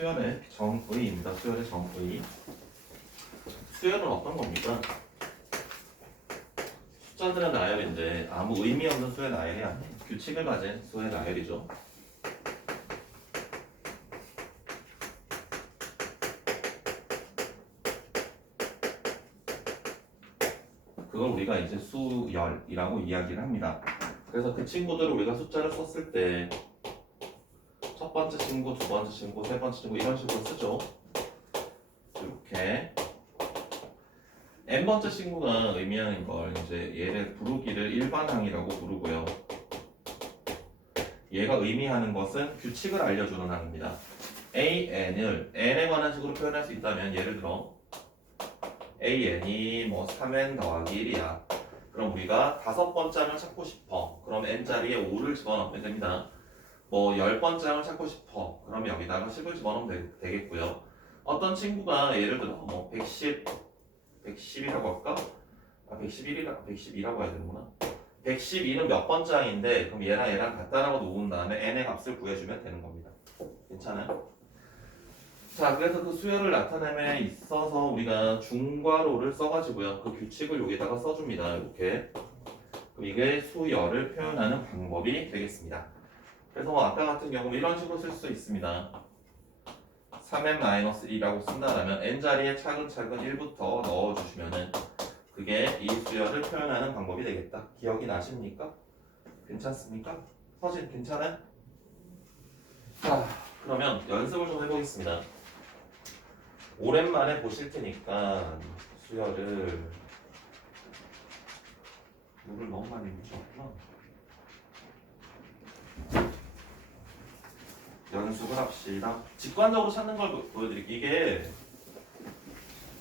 수열의 정의입니다. 수열의 정의. 수열은 어떤 겁니까? 숫자들의 나열인데 아무 의미 없는 수의 나열이 아니에요. 규칙을 가진 수의 나열이죠. 그걸 우리가 이제 수열이라고 이야기를 합니다. 그래서 그 친구들을 우리가 숫자를 썼을 때 첫 번째 친구, 두 번째 친구, 세 번째 친구 이런 식으로 쓰죠. 이렇게 n번째 친구가 의미하는 걸 이제 얘를 부르기를 일반항이라고 부르고요. 얘가 의미하는 것은 규칙을 알려주는 항입니다. an을 n에 관한 식으로 표현할 수 있다면 예를 들어 an이 뭐 3n 더하기 1이야. 그럼 우리가 다섯 번째 항을 찾고 싶어. 그럼 n자리에 5를 집어넣으면 됩니다. 뭐 10번째 항을 찾고 싶어. 그럼 여기다가 10을 집어넣으면 되겠고요. 어떤 친구가 예를 들어 뭐 110이라고 할까? 111이라고 해야 되는구나. 112는 몇 번째 항인데 그럼 얘랑 같다라고 놓은 다음에 n의 값을 구해주면 되는 겁니다. 괜찮아요? 자, 그래서 그 수열을 나타냄에 있어서 우리가 중괄호를 써가지고요. 그 규칙을 여기다가 써줍니다. 이렇게. 그럼 이게 수열을 표현하는 방법이 되겠습니다. 그래서 아까 같은 경우 이런 식으로 쓸 수 있습니다. 3n-1이라고 쓴다라면 n자리에 차근차근 1부터 넣어주시면은 그게 이 수열을 표현하는 방법이 되겠다. 기억이 나십니까? 괜찮습니까? 서진 괜찮아요? 자, 그러면 연습을 좀 해보겠습니다. 오랜만에 보실 테니까 수열을 물을 너무 많이 묻혔구나. 연습을 합시다. 직관적으로 찾는 걸 보여드릴게요. 이게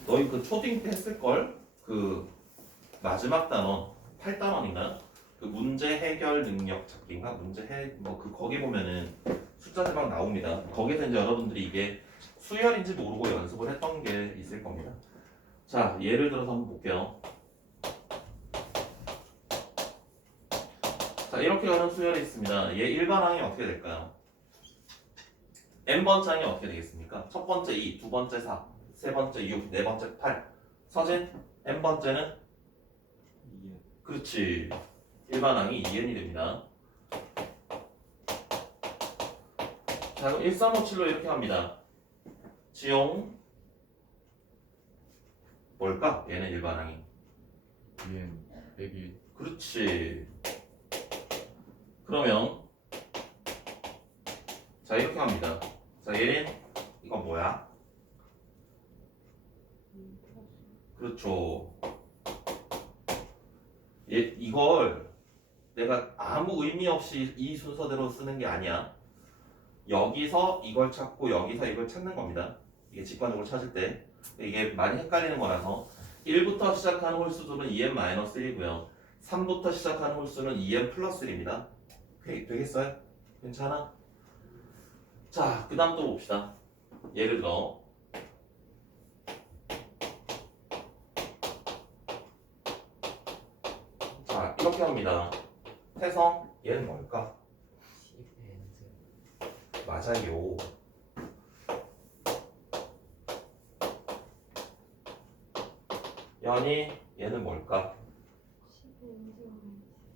너희 그 초딩 때 했을걸? 그 마지막 단원 8단원인가? 그 문제 해결 능력 찾기인가? 거기 보면은 숫자들 막 나옵니다. 거기서 이제 여러분들이 이게 수열인지 모르고 연습을 했던 게 있을 겁니다. 자, 예를 들어서 한번 볼게요. 자, 이렇게 가는 수열이 있습니다. 얘 일반항이 어떻게 될까요? n번째 항이 어떻게 되겠습니까? 첫 번째 2, 두 번째 4, 세 번째 6, 네 번째 8. 서진, n번째는? 2n. 그렇지. 일반항이 2n이 됩니다. 자, 그럼 1357로 이렇게 합니다. 지용 뭘까? 얘는 일반항이. 2n 101. 그렇지. 그러면 자, 이렇게 합니다. 자, 얘는 이거 뭐야? 그렇죠. 이걸 내가 아무 의미 없이 이 순서대로 쓰는 게 아니야. 여기서 이걸 찾고 여기서 이걸 찾는 겁니다. 이게 직관적으로 찾을 때 이게 많이 헷갈리는 거라서 1부터 시작하는 홀수들은 2n-1이고요. 3부터 시작하는 홀수는 2n 플러스 1입니다. 되겠어요? 괜찮아? 자, 그 다음 또 봅시다. 예를 들어 자, 이렇게 합니다. 태성, 얘는 뭘까? 10n. 맞아요. 연이, 얘는 뭘까?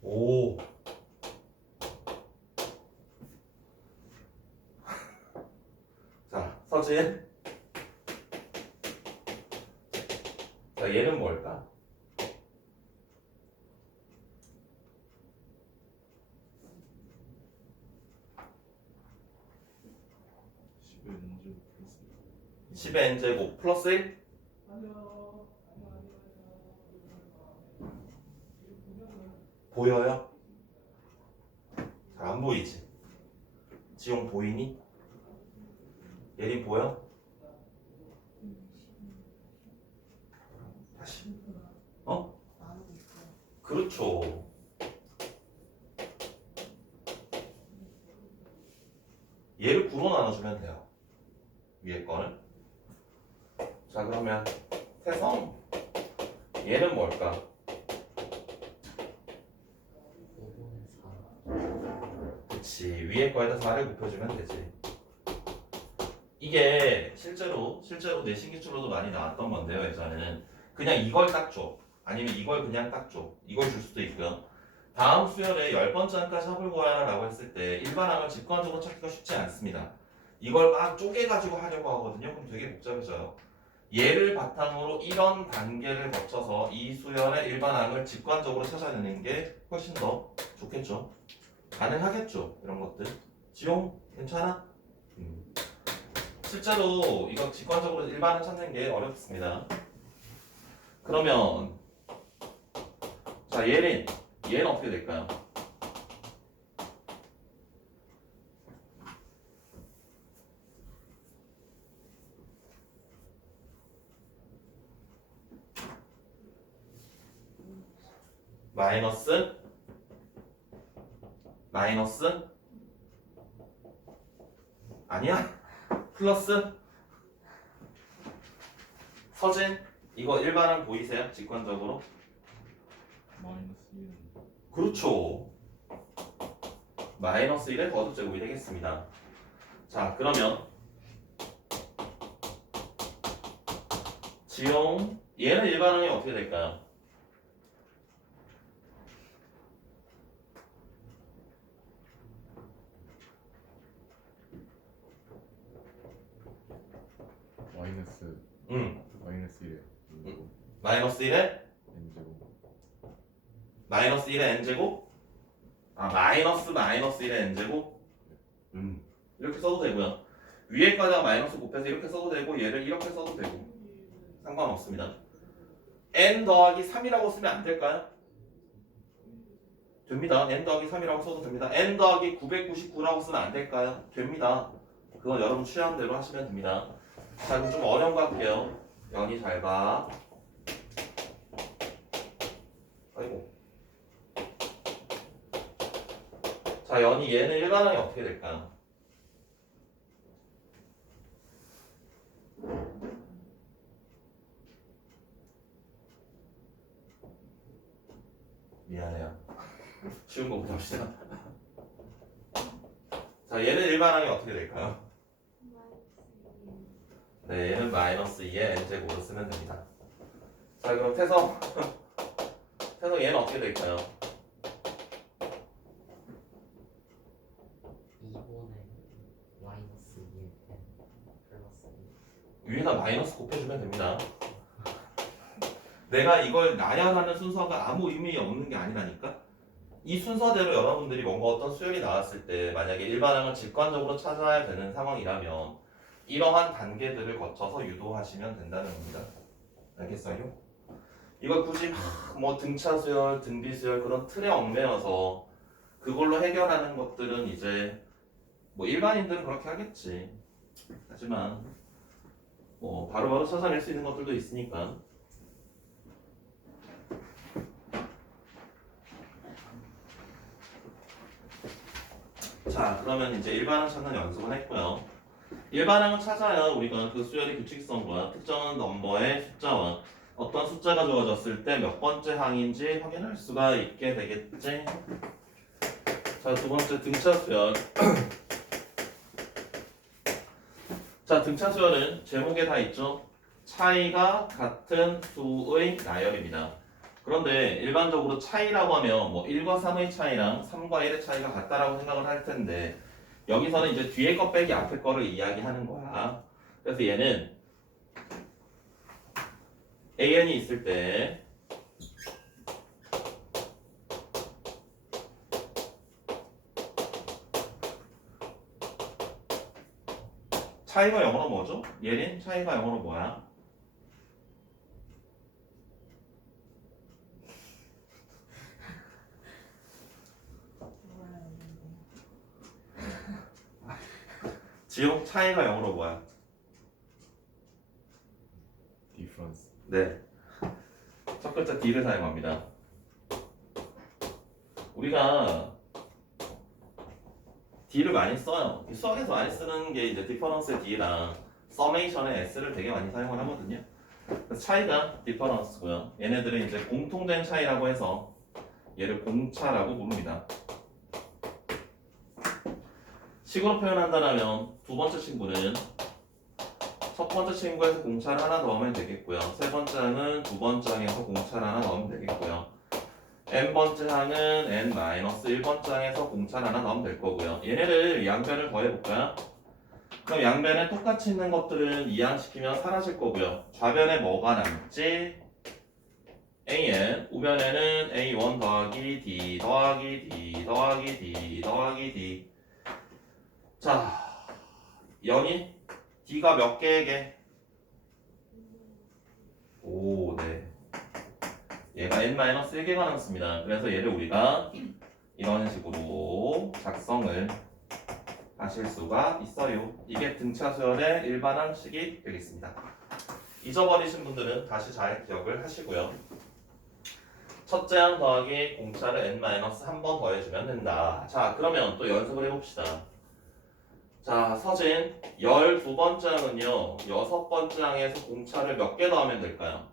오. 자, 서진. 자, 얘는 뭘까? 10의 n제곱 플러스 1? 보여요? 잘 안 보이지? 지용 보이니? 예린 보여? 다시. 어? 그렇죠. 얘를 9로 나눠주면 돼요. 위에 거는. 자, 그러면 태성 얘는 뭘까? 5분의 4. 그치, 위에 거에다 4를 곱해주면 되지. 이게 실제로 내신 기출로도 많이 나왔던 건데요. 예전에는 그냥 이걸 딱 줘. 아니면 이걸 그냥 딱 줘. 이걸 줄 수도 있고요. 다음 수열에 10번째 항까지 합을 구하라 라고 했을 때 일반항을 직관적으로 찾기가 쉽지 않습니다. 이걸 막 쪼개가지고 하려고 하거든요. 그럼 되게 복잡해져요. 얘를 바탕으로 이런 단계를 거쳐서 이 수열의 일반항을 직관적으로 찾아내는 게 훨씬 더 좋겠죠. 가능하겠죠. 이런 것들. 지용 괜찮아? 실제로 이거 직관적으로 일반항 찾는 게 어렵습니다. 그러면 자 얘는 어떻게 될까요? 마이너스 아니야? 플러스 서진 이거 일반항 보이세요? 직관적으로? 마이너스 1은 그렇죠. 마이너스 1의 거듭제곱이 되겠습니다. 자 그러면 지용 얘는 일반항이 어떻게 될까요? 마이너스 마이너스 1에 마이너스 1의 n제곱 마이너스 1의 n제곱? 아 마이너스 1의 n제곱? 이렇게 써도 되고요. 위에까지가 마이너스 곱해서 이렇게 써도 되고 얘를 이렇게 써도 되고 상관없습니다. n 더하기 3이라고 쓰면 안 될까요? 됩니다. n 더하기 3이라고 써도 됩니다. n 더하기 999라고 쓰면 안 될까요? 됩니다. 그건 여러분 취향 대로 하시면 됩니다. 자 그럼 좀 어려운 거 할게요. 연이 잘 봐. 아이고. 자 연이 얘는 일반항이 어떻게 될까요? 미안해요. 쉬운 거부터 합시다. 자 얘는 일반항이 어떻게 될까요? 네 얘는 마이너스 2의 n제곱으로 쓰면 됩니다. 자 그럼 태성 얘는 어떻게 될까요? 2번에 마이너스 2에 n 플러스 2. 위에다 마이너스 곱해주면 됩니다. 내가 이걸 나열하는 순서가 아무 의미 없는 게 아니라니까. 이 순서대로 여러분들이 뭔가 어떤 수열이 나왔을 때 만약에 일반항을 직관적으로 찾아야 되는 상황이라면 이러한 단계들을 거쳐서 유도하시면 된다는 겁니다. 알겠어요? 이걸 굳이 뭐 등차 수열, 등비 수열 그런 틀에 얽매여서 그걸로 해결하는 것들은 이제 뭐 일반인들은 그렇게 하겠지. 하지만 뭐 바로바로 찾아낼 수 있는 것들도 있으니까. 자 그러면 이제 일반항 찾는 연습은 했고요. 일반항을 찾아야 우리가 그 수열의 규칙성과 특정한 넘버의 숫자와 어떤 숫자가 주어졌을 때 몇 번째 항인지 확인할 수가 있게 되겠지. 자 두 번째 등차 수열. 자 등차 수열은 제목에 다 있죠. 차이가 같은 수의 나열입니다. 그런데 일반적으로 차이라고 하면 뭐 1과 3의 차이랑 3과 1의 차이가 같다라고 생각을 할 텐데 여기서는 이제 뒤에 거 빼기 앞에 거를 이야기하는 거야. 그래서 얘는 AN이 있을 때 차이가 영어로 뭐죠? 얘는 차이가 영어로 뭐야? 지용 차이가 영어로 뭐야? difference 네. 첫 글자 D를 사용합니다. 우리가 D를 많이 써요. 수학에서 많이 쓰는 게 이제 difference의 D랑 summation의 S를 되게 많이 사용을 하거든요. 그래서 차이가 difference고요. 얘네들은 이제 공통된 차이라고 해서 얘를 공차라고 부릅니다. 식으로 표현한다면 두 번째 친구는 첫 번째 친구에서 공차를 하나 넣으면 되겠고요. 세 번째 항은 두 번째 항에서 공차를 하나 넣으면 되겠고요. n번째 항은 n-1번째 항에서 공차를 하나 넣으면 될 거고요. 얘네를 양변을 더해볼까요? 그럼 양변에 똑같이 있는 것들은 이항시키면 사라질 거고요. 좌변에 뭐가 남지? an, 우변에는 a1 더하기 d 더하기 d 더하기 d 더하기 d. 자, 연이 d가 몇 개에게? 오, 네. 얘가 n-1개가 남습니다. 그래서 얘를 우리가 이런 식으로 작성을 하실 수가 있어요. 이게 등차 수열의 일반항식이 되겠습니다. 잊어버리신 분들은 다시 잘 기억을 하시고요. 첫째 항 더하기 공차를 n-1번 더해주면 된다. 자, 그러면 또 연습을 해봅시다. 자, 서진 12번째 항은요 6번째 항에서 공차를 몇 개 더하면 될까요?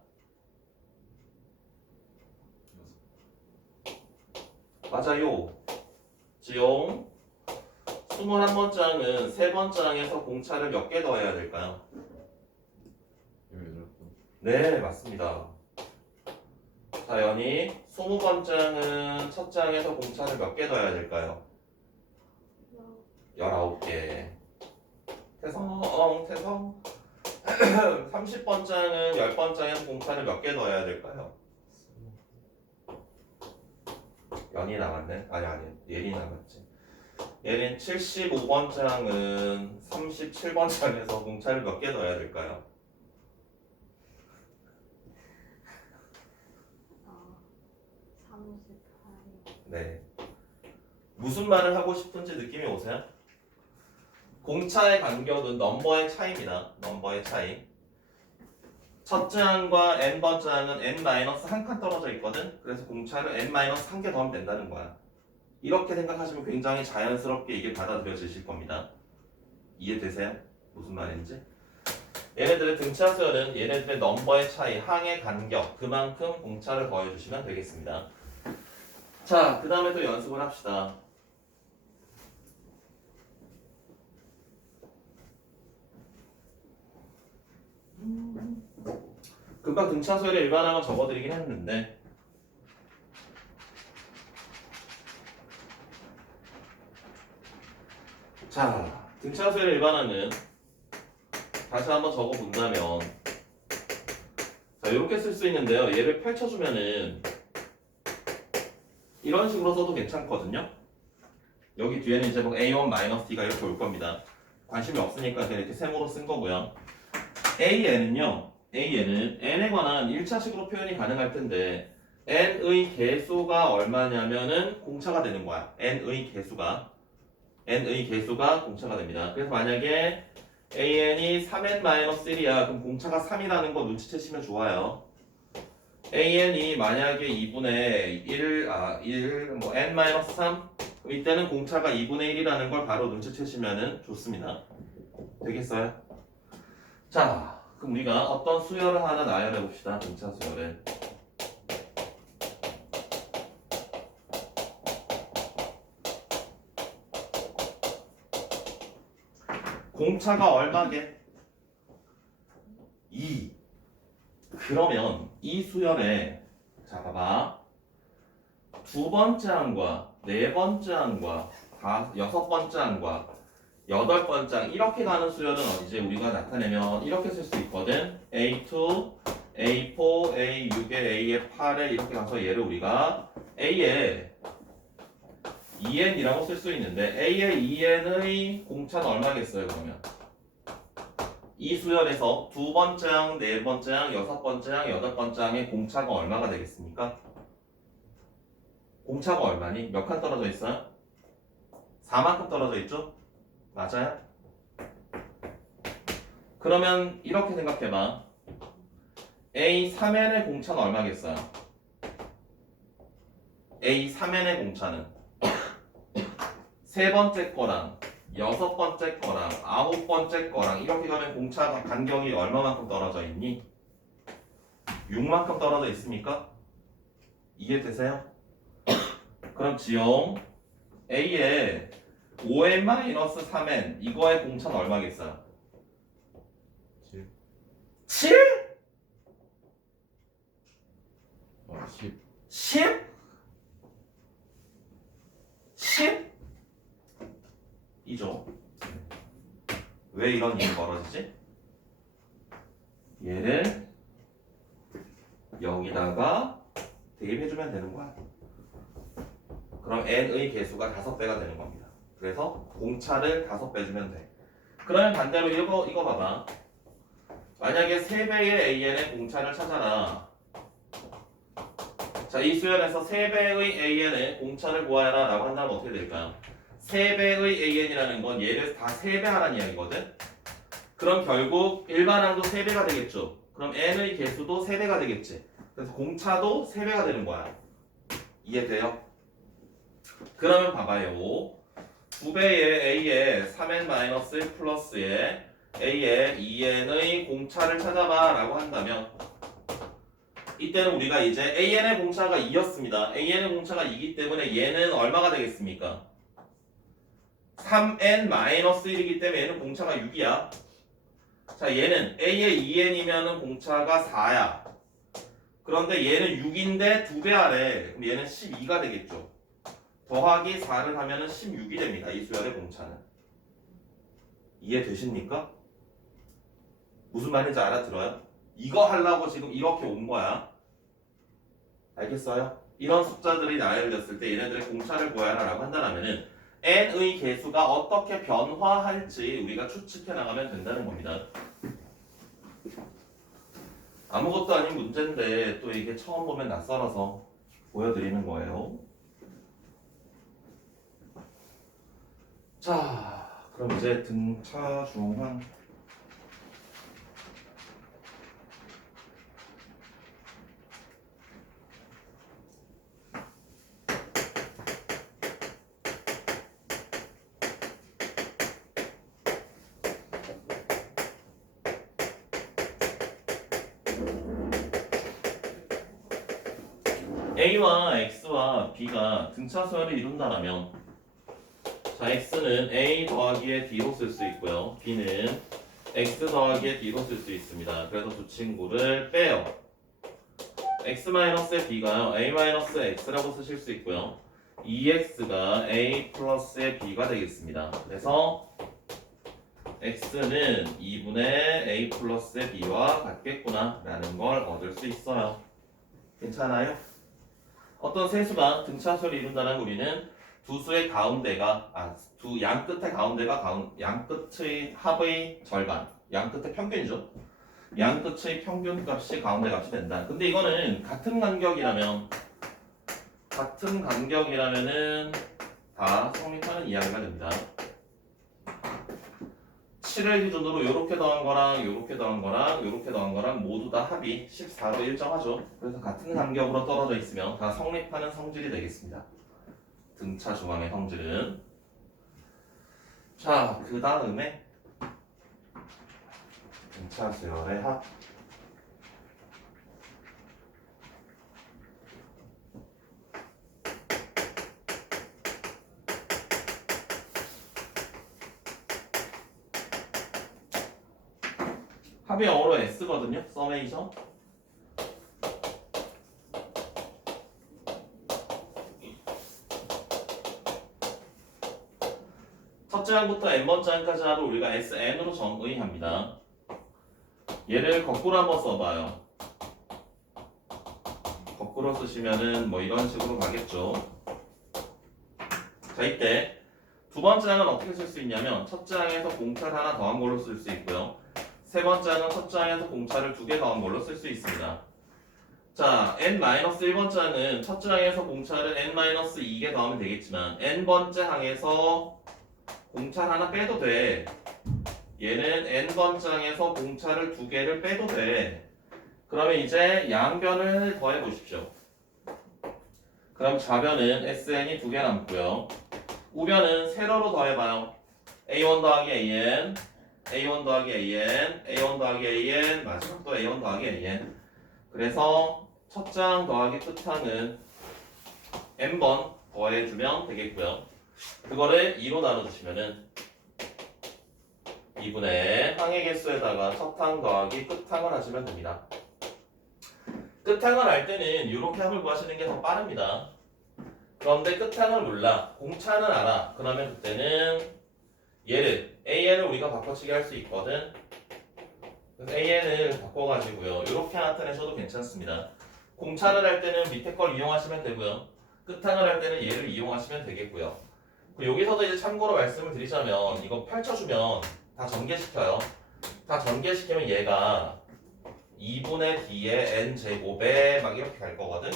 맞아요. 지용 21번째 항은 세 번째 항에서 공차를 몇 개 더해야 될까요? 18번. 네, 맞습니다. 자, 연이 20번째 항은 첫째 항에서 공차를 몇 개 더해야 될까요? 19개. 태성 30번째 항은 10번째 항에서 공차를 몇 개 더해야 될까요? 연이 남았네. 아니 예리 남았지. 얘는 75번째 항은 37번째 항에서 공차를 몇 개 더해야 될까요? 38. 네. 무슨 말을 하고 싶은지 느낌이 오세요? 공차의 간격은 넘버의 차이입니다. 넘버의 차이. 첫째 항과 n번째 항은 n-1칸 떨어져 있거든. 그래서 공차를 n-1개 더하면 된다는 거야. 이렇게 생각하시면 굉장히 자연스럽게 이게 받아들여지실 겁니다. 이해되세요? 무슨 말인지? 얘네들의 등차 수열은 얘네들의 넘버의 차이, 항의 간격, 그만큼 공차를 더해주시면 되겠습니다. 자, 그 다음에 또 연습을 합시다. 금방 등차 수열의 일반항을 적어드리긴 했는데 자, 등차 수열의 일반항은 다시 한번 적어본다면 자, 이렇게 쓸 수 있는데요. 얘를 펼쳐주면은 이런 식으로 써도 괜찮거든요. 여기 뒤에는 이제 뭐 a1-t가 이렇게 올 겁니다. 관심이 없으니까 그냥 이렇게 세모로 쓴 거고요. an은요, an은 n에 관한 1차식으로 표현이 가능할 텐데 n의 개수가 얼마냐면은 공차가 되는 거야. n의 개수가 공차가 됩니다. 그래서 만약에 an이 3n-1이야. 그럼 공차가 3이라는 거 눈치채시면 좋아요. an이 만약에 2분의 1, 뭐 n-3? 그럼 이때는 공차가 2분의 1이라는 걸 바로 눈치채시면 좋습니다. 되겠어요? 자, 그럼 우리가 어떤 수열을 하나 나열해 봅시다. 등차 수열을. 공차가 얼마게? 2. 그러면 이 수열에 자 봐봐. 두 번째 항과 네 번째 항과 여섯 번째 항과 여덟 번째 항 이렇게 가는 수열은 이제 우리가 나타내면 이렇게 쓸 수 있거든. A2, A4, A6에 A에 8에 이렇게 가서 얘를 우리가 A에 2n이라고 쓸 수 있는데 A의 2n의 공차는 얼마겠어요 그러면? 이 수열에서 두 번째 항, 네 번째 항, 여섯 번째 항, 여덟 번째 항의 공차가 얼마가 되겠습니까? 공차가 얼마니? 몇 칸 떨어져 있어요? 4만큼 떨어져 있죠? 맞아요? 그러면 이렇게 생각해봐. A 3n의 공차는 얼마겠어요? A 3n의 공차는 세 번째 거랑 여섯 번째 거랑 아홉 번째 거랑 이렇게 가면 공차 간격이 얼마만큼 떨어져 있니? 6만큼 떨어져 있습니까? 이해되세요? 그럼 지용 A에 5n-3n 이거의 공차는 얼마겠어요? 7. 7? 10. 10? 10? 이죠. 왜 이런 일이 벌어지지? 얘를 여기다가 대입해주면 되는 거야. 그럼 n의 개수가 5배가 되는 겁니다. 그래서 공차를 5배 주면 돼. 그러면 반대로 이거 봐봐. 만약에 3배의 an의 공차를 찾아라. 자, 이 수열에서 3배의 an의 공차를 구하라 라고 한다면 어떻게 될까요? 3배의 an이라는 건 얘를 다 3배 하라는 이야기거든? 그럼 결국 일반항도 3배가 되겠죠. 그럼 n의 개수도 3배가 되겠지. 그래서 공차도 3배가 되는 거야. 이해돼요? 그러면 봐봐요. 2배의 a에 3n-1 플러스에 a에 2n의 공차를 찾아봐 라고 한다면 이때는 우리가 이제 an의 공차가 2였습니다. an의 공차가 2기 때문에 얘는 얼마가 되겠습니까? 3n-1이기 때문에 얘는 공차가 6이야. 자, 얘는 a의 2n이면 공차가 4야. 그런데 얘는 6인데 2배 하래. 그럼 얘는 12가 되겠죠. 더하기 4를 하면 16이 됩니다. 이 수열의 공차는. 이해되십니까? 무슨 말인지 알아들어요? 이거 하려고 지금 이렇게 온 거야. 알겠어요? 이런 숫자들이 나열됐을 때 얘네들의 공차를 구하라 라고 한다면은 n의 개수가 어떻게 변화할지 우리가 추측해 나가면 된다는 겁니다. 아무것도 아닌 문제인데 또 이게 처음 보면 낯설어서 보여드리는 거예요. 자, 그럼 이제 등차 중앙 A와 X와 B가 등차수열을 이룬다면 자, X는 A 더하기에 D로 쓸 수 있고요. B는 X 더하기에 D로 쓸 수 있습니다. 그래서 두 친구를 빼요. X-의 B가요. A-X라고 쓰실 수 있고요. 2X가 A 플러스의 B가 되겠습니다. 그래서 X는 2분의 A 플러스의 B와 같겠구나 라는 걸 얻을 수 있어요. 괜찮아요? 어떤 세수가 등차수를 이룬다는 우리는 두 수의 가운데가 두 양 끝의 가운데가 양 끝의 합의 절반, 양 끝의 평균이죠. 양 끝의 평균 값이 가운데 값이 된다. 근데 이거는 같은 간격이라면은 다 성립하는 이야기가 됩니다. 7을 기준으로 이렇게 더한 거랑 이렇게 더한 거랑 이렇게 더한 거랑 모두 다 합이 14로 일정하죠. 그래서 같은 간격으로 떨어져 있으면 다 성립하는 성질이 되겠습니다. 등차 중앙의 성질은. 자, 그 다음에 등차 수열의 합. 합의 영어로 S거든요. 서메이션. 첫째 항부터 n번째 항까지 합을 우리가 SN으로 정의합니다. 얘를 거꾸로 한번 써봐요. 거꾸로 쓰시면은 뭐 이런 식으로 가겠죠. 자, 이때 두 번째 항은 어떻게 쓸 수 있냐면 첫째 항에서 공차를 하나 더한 걸로 쓸 수 있고요. 세 번째 항은 첫째 항에서 공차를 2개 더한 걸로 쓸 수 있습니다. 자, n-1번째 항은 첫째 항에서 공차를 n-2개 더하면 되겠지만 n번째 항에서 공차 하나 빼도 돼. 얘는 n번째 항에서 공차를 2개를 빼도 돼. 그러면 이제 양변을 더해 보십시오. 그럼 좌변은 SN이 2개 남고요. 우변은 세로로 더해봐요. A1 더하기 AN, A1 더하기 AN, A1 더하기 AN, 마지막 또 A1 더하기 AN. 그래서 첫째 항 더하기 끝항은 n번 더해주면 되겠고요. 그거를 2로 나눠주시면은 2분의 항의 개수에다가 첫 항 더하기 끝 항을 하시면 됩니다. 끝 항을 알 때는 이렇게 합을 구하시는 게 더 빠릅니다. 그런데 끝 항을 몰라. 공차는 알아. 그러면 그때는 얘를 AN을 우리가 바꿔치기 할 수 있거든. 그래서 AN을 바꿔가지고요. 이렇게 나타내셔도 괜찮습니다. 공차를 할 때는 밑에 걸 이용하시면 되고요. 끝항을 할 때는 얘를 이용하시면 되겠고요. 여기서도 이제 참고로 말씀을 드리자면 이거 펼쳐주면 다 전개시켜요. 다 전개시키면 얘가 2분의 D의 N제곱에 막 이렇게 갈 거거든.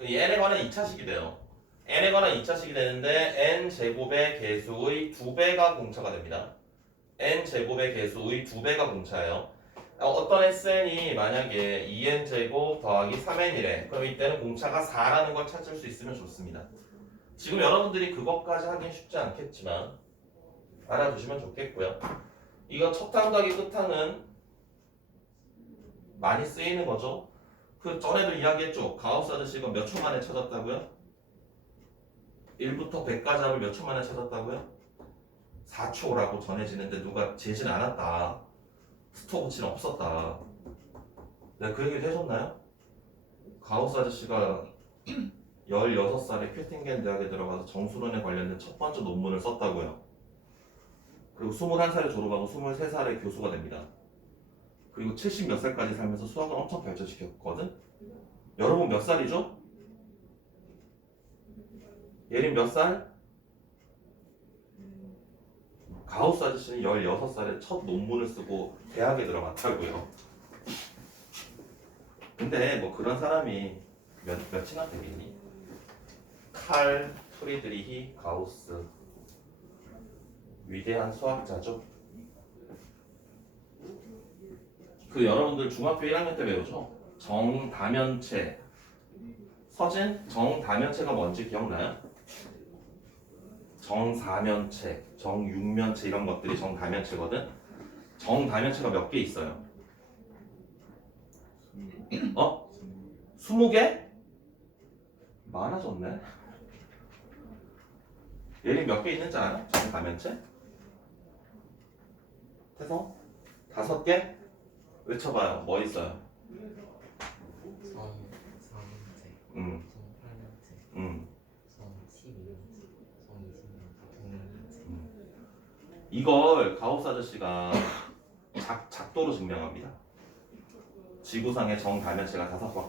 이 N에 관한 2차식이 돼요. N에 관한 2차식이 되는데 N제곱의 개수의 2배가 공차가 됩니다. N제곱의 개수의 2배가 공차예요. 어떤 SN이 만약에 2N제곱 더하기 3N이래. 그럼 이때는 공차가 4라는 걸 찾을 수 있으면 좋습니다. 지금 여러분들이 그것까지 하긴 쉽지 않겠지만 알아두시면 좋겠고요. 이거 첫항 더하기 끝항은 많이 쓰이는 거죠. 그 전에도 이야기했죠. 가우스 아저씨 이거 몇 초 만에 찾았다고요? 1부터 100까지 합을 몇 초 만에 찾았다고요? 4초라고 전해지는데 누가 재진 않았다. 스톱워치는 없었다. 내가 그 얘기를 해줬나요? 가우스 아저씨가 16살에 큐팅겐 대학에 들어가서 정수론에 관련된 첫 번째 논문을 썼다고요. 그리고 21살에 졸업하고 23살에 교수가 됩니다. 그리고 70 몇 살까지 살면서 수학을 엄청 발전시켰거든? 여러분 몇 살이죠? 예린 몇 살? 가우스 아저씨는 16살에 첫 논문을 쓰고 대학에 들어갔다고요. 근데 뭐 그런 사람이 몇이나 되겠니? 칼 프리드리히 가우스, 위대한 수학자죠. 그 여러분들 중학교 1학년 때 배우죠? 정다면체. 서진 정다면체가 뭔지 기억나요? 정사면체, 정육면체 이런 것들이 정다면체거든. 정다면체가 몇 개 있어요? 20개? 많아졌네. 얘는 몇 개 있는지 알아? 정다면체? 태성? 5개? 외쳐봐요. 뭐 있어요? 성 4년째, 음, 성 8년째, 음. 성 12년째, 성 20년째, 100년째. 이걸 가우스 아저씨가 작도로 증명합니다. 지구상에 정다면체가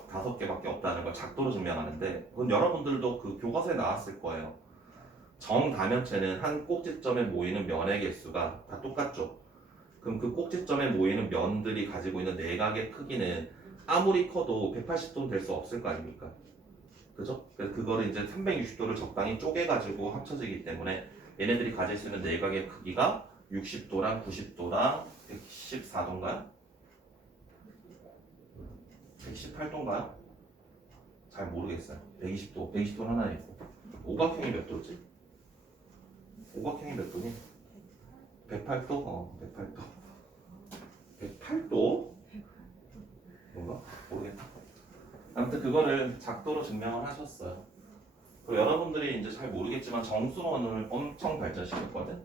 5개밖에 없다는 걸 작도로 증명하는데, 그건 여러분들도 그 교과서에 나왔을 거예요. 정다면체는 한 꼭지점에 모이는 면의 개수가 다 똑같죠. 그럼 그 꼭지점에 모이는 면들이 가지고 있는 내각의 크기는 아무리 커도 180도는 될 수 없을 거 아닙니까? 그죠? 그래서 그거를 이제 360도를 적당히 쪼개가지고 합쳐지기 때문에 얘네들이 가질 수 있는 내각의 크기가 60도랑 90도랑 114도인가요? 118도인가요? 잘 모르겠어요. 120도, 120도는 하나 있고. 오각형이 몇 도지? 오각형이 몇 도니? 108도? 108도. 108도? 뭔가? 모르겠다. 아무튼 그거를 작도로 증명을 하셨어요. 그리고 여러분들이 이제 잘 모르겠지만 정수론을 엄청 발전시켰거든?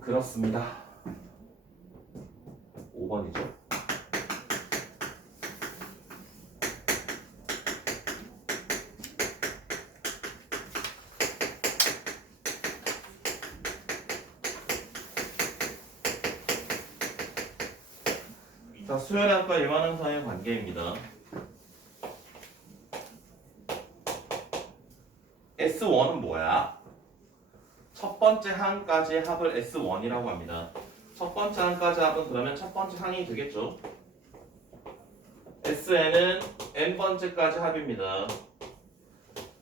그렇습니다. 5번이죠. 자, 수열량과 일반항사의 관계입니다. S1은 뭐야? 첫 번째 항까지의 합을 S1이라고 합니다. 첫 번째 항까지 합은 그러면 첫 번째 항이 되겠죠. SN은 n번째까지 합입니다.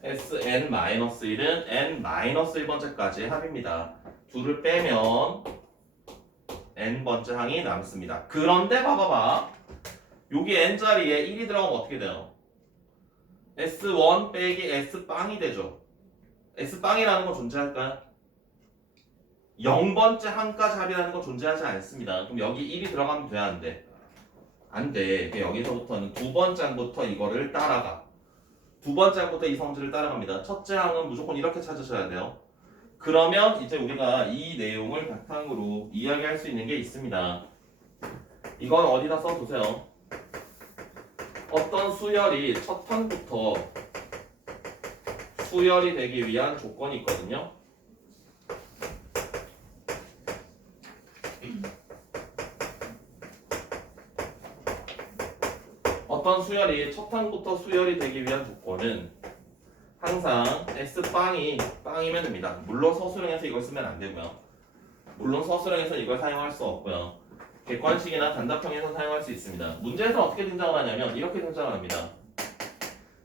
SN-1은 n-1번째까지의 합입니다. 둘을 빼면 n번째 항이 남습니다. 그런데 봐봐봐. 여기 n자리에 1이 들어가면 어떻게 돼요? S1 빼기 S빵이 되죠. S빵이라는 건 존재할까요? 0번째 항까지 합이라는 건 존재하지 않습니다. 그럼 여기 1이 들어가면 돼, 안 돼? 안 돼. 여기서부터는 두 번째 항부터 이거를 따라가. 두 번째 항부터 이 성질을 따라갑니다. 첫째 항은 무조건 이렇게 찾으셔야 돼요. 그러면 이제 우리가 이 내용을 바탕으로 이야기할 수 있는 게 있습니다. 이건 어디다 써두세요. 어떤 수열이 첫 항부터 수열이 되기 위한 조건이 있거든요. 어떤 수열이 첫 항부터 수열이 되기 위한 조건은 항상 S빵이 빵이면 됩니다. 물론 서술형에서 이걸 쓰면 안 되고요. 물론 서술형에서 이걸 사용할 수 없고요. 객관식이나 단답형에서 사용할 수 있습니다. 문제에서 어떻게 등장을 하냐면 이렇게 등장을 합니다.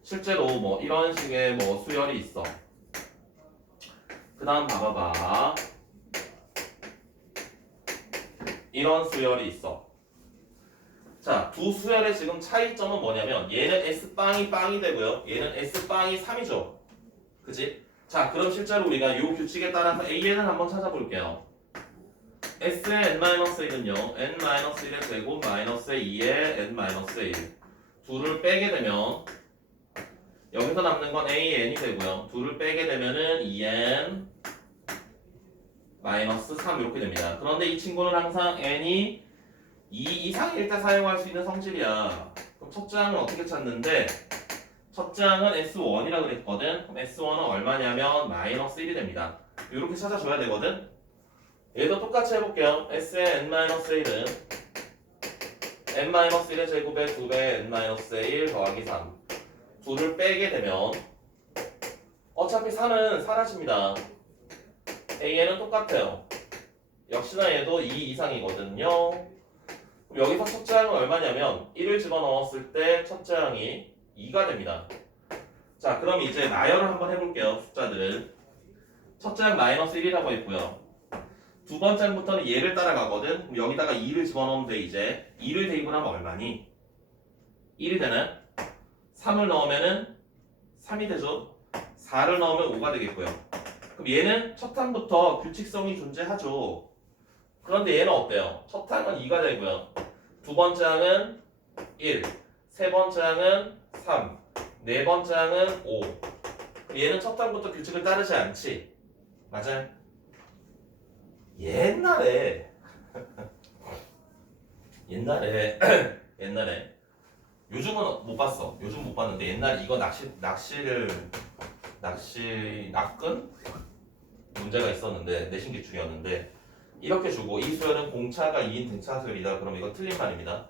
실제로 뭐 이런 식의 뭐 수열이 있어. 그 다음 봐봐봐. 이런 수열이 있어. 자, 두 수열의 지금 차이점은 뭐냐면 얘는 S빵이 빵이 되고요. 얘는 S빵이 3이죠. 그치? 자, 그럼 실제로 우리가 이 규칙에 따라서 AN을 한번 찾아볼게요. S의 n-1은요. n-1의 제곱 마이너스 2의 n-1 둘을 빼게 되면 여기서 남는 건 AN이 되고요. 둘을 빼게 되면은 2n 마이너스 3 이렇게 됩니다. 그런데 이 친구는 항상 n이 2 이상일 때 사용할 수 있는 성질이야. 그럼 첫째 항은 어떻게 찾는데 첫째 항은 S1이라고 그랬거든. 그럼 S1은 얼마냐면 마이너스 1이 됩니다. 이렇게 찾아줘야 되거든. 얘도 똑같이 해볼게요. S의 n-1은 n-1의 제곱의 2배 n-1 더하기 3 둘을 빼게 되면 어차피 3은 사라집니다. AN은 똑같아요. 역시나 얘도 2 이상이거든요. 그럼 여기서 첫째 항은 얼마냐면 1을 집어넣었을 때 첫째 항이 2가 됩니다. 자, 그럼 이제 나열을 한번 해볼게요. 숫자들을. 첫째 항 마이너스 1이라고 했고요. 두 번째 항부터는 얘를 따라가거든. 그럼 여기다가 2를 집어넣으면 돼. 이제 2를 대입을 하면 얼마니? 1이 되나? 3을 넣으면은 3이 되죠. 4를 넣으면 5가 되겠고요. 그럼 얘는 첫 항부터 규칙성이 존재하죠. 그런데 얘는 어때요? 첫 항은 2가 되고요. 두 번째 항은 1, 세 번째 항은 3, 네 번째 항은 5. 얘는 첫 항부터 규칙을 따르지 않지. 맞아요? 옛날에 요즘은 못 봤어. 요즘 못 봤는데 옛날에 이거 낚은 문제가 있었는데 내신 기출이었는데 이렇게 주고 이 수열은 공차가 2인 등차 수열이다. 그럼 이거 틀린 말입니다.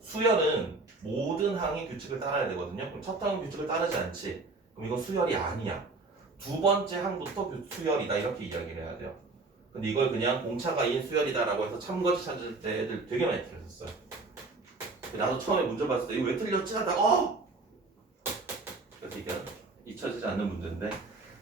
수열은 모든 항이 규칙을 따라야 되거든요. 그럼 첫 항은 규칙을 따르지 않지. 그럼 이거 수열이 아니야. 두 번째 항부터 수열이다. 이렇게 이야기를 해야 돼요. 근데 이걸 그냥 공차가 2인 수열이다라고 해서 참거지 찾을 때 애들 되게 많이 틀렸었어요. 나도 처음에 문제 봤을 때 이거 왜 틀렸지? 하다 그래서 이게 잊혀지지 않는 문제인데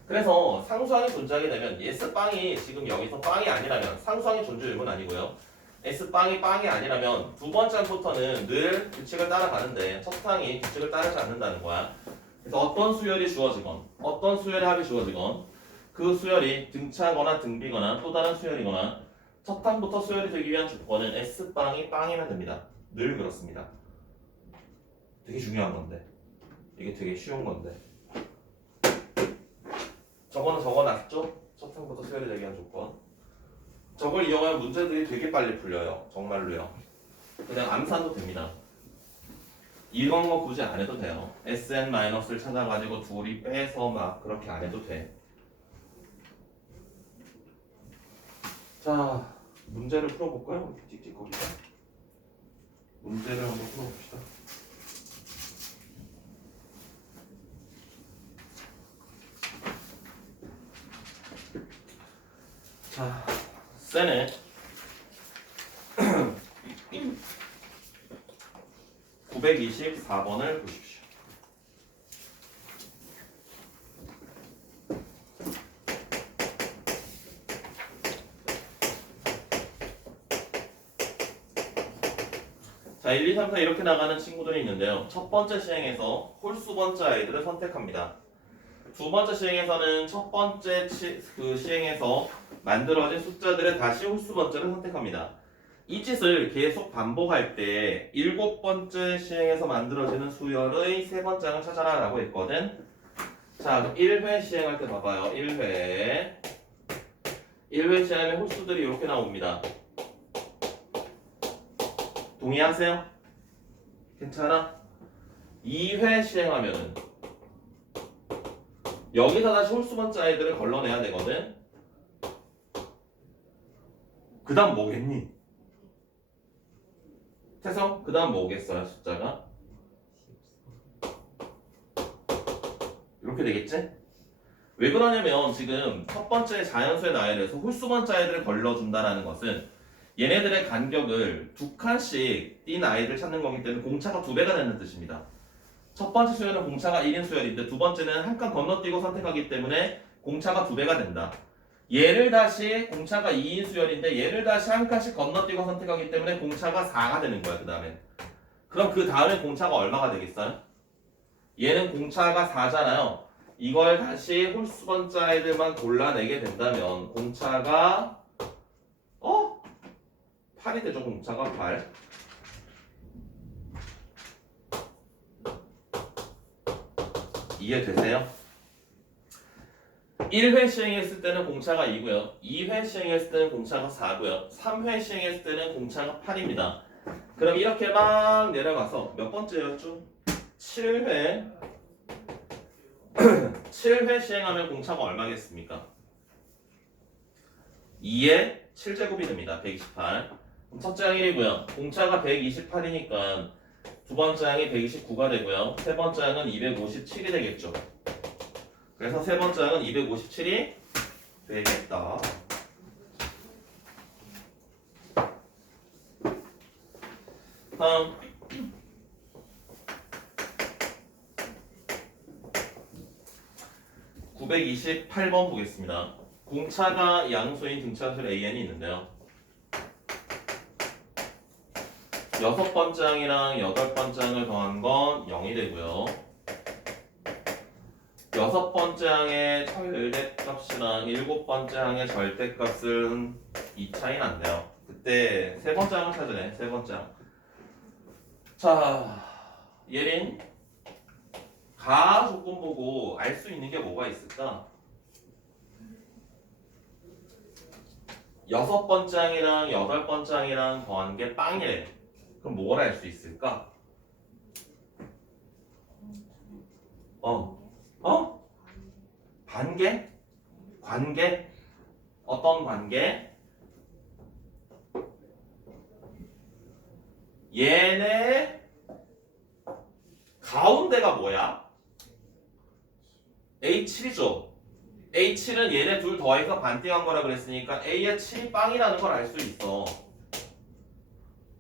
그래서 상수항이 존재하게 되면 S빵이 지금 여기서 빵이 아니라면 상수항이 존재 의무는 아니고요. S빵이 빵이 아니라면 두 번째 항부터는 늘 규칙을 따라가는데 첫 항이 규칙을 따르지 않는다는 거야. 그래서 어떤 수열이 주어지건 어떤 수열의 합이 주어지건 그 수열이 등차거나 등비거나 또 다른 수열이거나 첫 항부터 수열이 되기 위한 조건은 S빵이 빵이면 됩니다. 늘 그렇습니다. 되게 중요한 건데 이게 되게 쉬운 건데 저거는 적어놨죠? 첫 항부터 수열이 되기 위한 조건 저걸 이용하면 문제들이 되게 빨리 풀려요. 정말로요. 그냥 암산도 됩니다. 이런 거 굳이 안 해도 돼요. SN-를 찾아가지고 둘이 빼서 막 그렇게 안 해도 돼. 자, 문제를 풀어볼까요? 찍찍거리자. 문제를 한번 풀어봅시다. 자, 쌤의 924번을 보십시오. 자, 1, 2, 3, 4 이렇게 나가는 친구들이 있는데요. 첫 번째 시행에서 홀수 번째 아이들을 선택합니다. 두 번째 시행에서는 첫 번째 시행에서 만들어진 숫자들의 다시 홀수 번째를 선택합니다. 이 짓을 계속 반복할 때 일곱 번째 시행에서 만들어지는 수열의 세 번째 항을 찾아라 라고 했거든. 자, 그럼 1회 시행할 때 봐봐요. 1회. 1회 시행하면 홀수들이 이렇게 나옵니다. 동의하세요? 괜찮아? 2회 시행하면은 여기서 다시 홀수번째 아이들을 걸러내야 되거든. 그 다음 뭐겠니? 태성? 그 다음 뭐겠어요? 숫자가? 이렇게 되겠지? 왜 그러냐면 지금 첫 번째 자연수의 나열에서 홀수번째 아이들을 걸러준다는 것은 얘네들의 간격을 두 칸씩 띈 아이를 찾는 거기 때문에 공차가 2배가 되는 뜻입니다. 첫 번째 수열은 공차가 1인 수열인데 두 번째는 한 칸 건너뛰고 선택하기 때문에 공차가 2배가 된다. 얘를 다시 공차가 2인 수열인데 얘를 다시 한 칸씩 건너뛰고 선택하기 때문에 공차가 4가 되는 거야. 그 다음에 그럼 그 다음에 공차가 얼마가 되겠어요? 얘는 공차가 4잖아요. 이걸 다시 홀수번째 아이들만 골라내게 된다면 공차가 8이 되죠. 공차가 8. 이해되세요? 1회 시행했을 때는 공차가 2고요. 2회 시행했을 때는 공차가 4고요. 3회 시행했을 때는 공차가 8입니다. 그럼 이렇게 막 내려가서 몇 번째였죠? 7회 7회 시행하면 공차가 얼마겠습니까? 2의 7제곱이 됩니다. 128. 그럼 첫째 항 1이고요. 공차가 128이니까 두 번째 항이 129가 되고요. 세 번째 항은 257이 되겠죠. 그래서 세 번째 항은 257이 되겠다. 다음 928번 보겠습니다. 공차가 양수인 등차수 AN이 있는데요. 여섯 번째 항이랑 여덟 번째 항을 더한 건 0이 되고요. 여섯 번째 항의 절대값이랑 일곱 번째 항의 절대값은 2 차이 난대요. 그때 세 번째 항을 찾으네. 세 번째 항. 자, 예린 가 조건 보고 알 수 있는 게 뭐가 있을까? 여섯 번째 항이랑 여덟 번째 항이랑 더한 게 빵이래. 그럼 뭘 알 수 있을까? 관계? 관계? 어떤 관계? 얘네 가운데가 뭐야? A7이죠. A7은 얘네 둘 더해서 반띵한 거라 그랬으니까 A의 7이 빵이라는 걸 알 수 있어.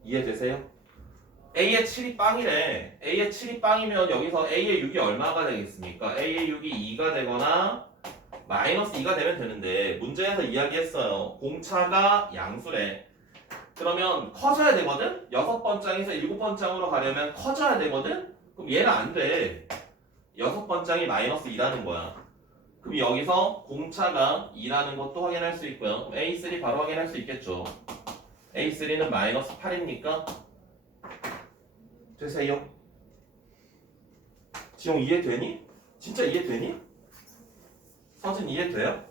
이해되세요? A의 7이 빵이래. A의 7이 빵이면 여기서 A의 6이 얼마가 되겠습니까? A의 6이 2가 되거나 마이너스 2가 되면 되는데 문제에서 이야기했어요. 공차가 양수래. 그러면 커져야 되거든? 여섯 번째 항에서 일곱 번째 항으로 가려면 커져야 되거든? 그럼 얘는 안 돼. 여섯 번째 항이 마이너스 2라는 거야. 그럼 여기서 공차가 2라는 것도 확인할 수 있고요. A3 바로 확인할 수 있겠죠. A3는 마이너스 8입니까? 되세요? 지용 이해되니? 진짜 이해되니? 서진 이해돼요?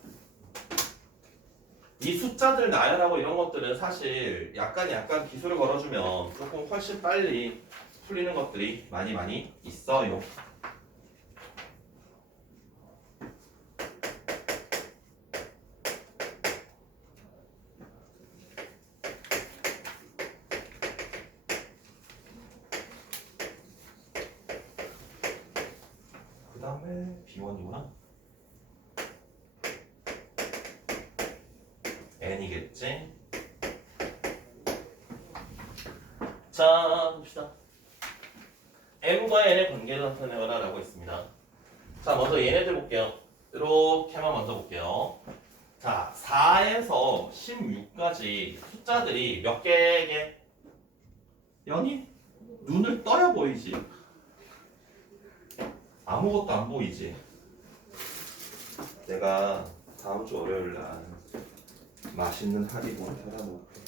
이 숫자들 나열하고 이런 것들은 사실 약간 기술을 걸어주면 조금 훨씬 빨리 풀리는 것들이 많이 있어요. 그 다음에 B1이구나. N이겠지? 자, 봅시다. M과 N의 관계를 나타내거라 라고 있습니다. 자, 먼저 얘네들 볼게요. 이렇게만 먼저 볼게요. 자, 4에서 16까지 숫자들이 몇 개게? 연이? 눈을 떠야 보이지? 아무것도 안 보이지? 내가 다음 주 월요일 날 맛있는 하리보를 사다 놓을게.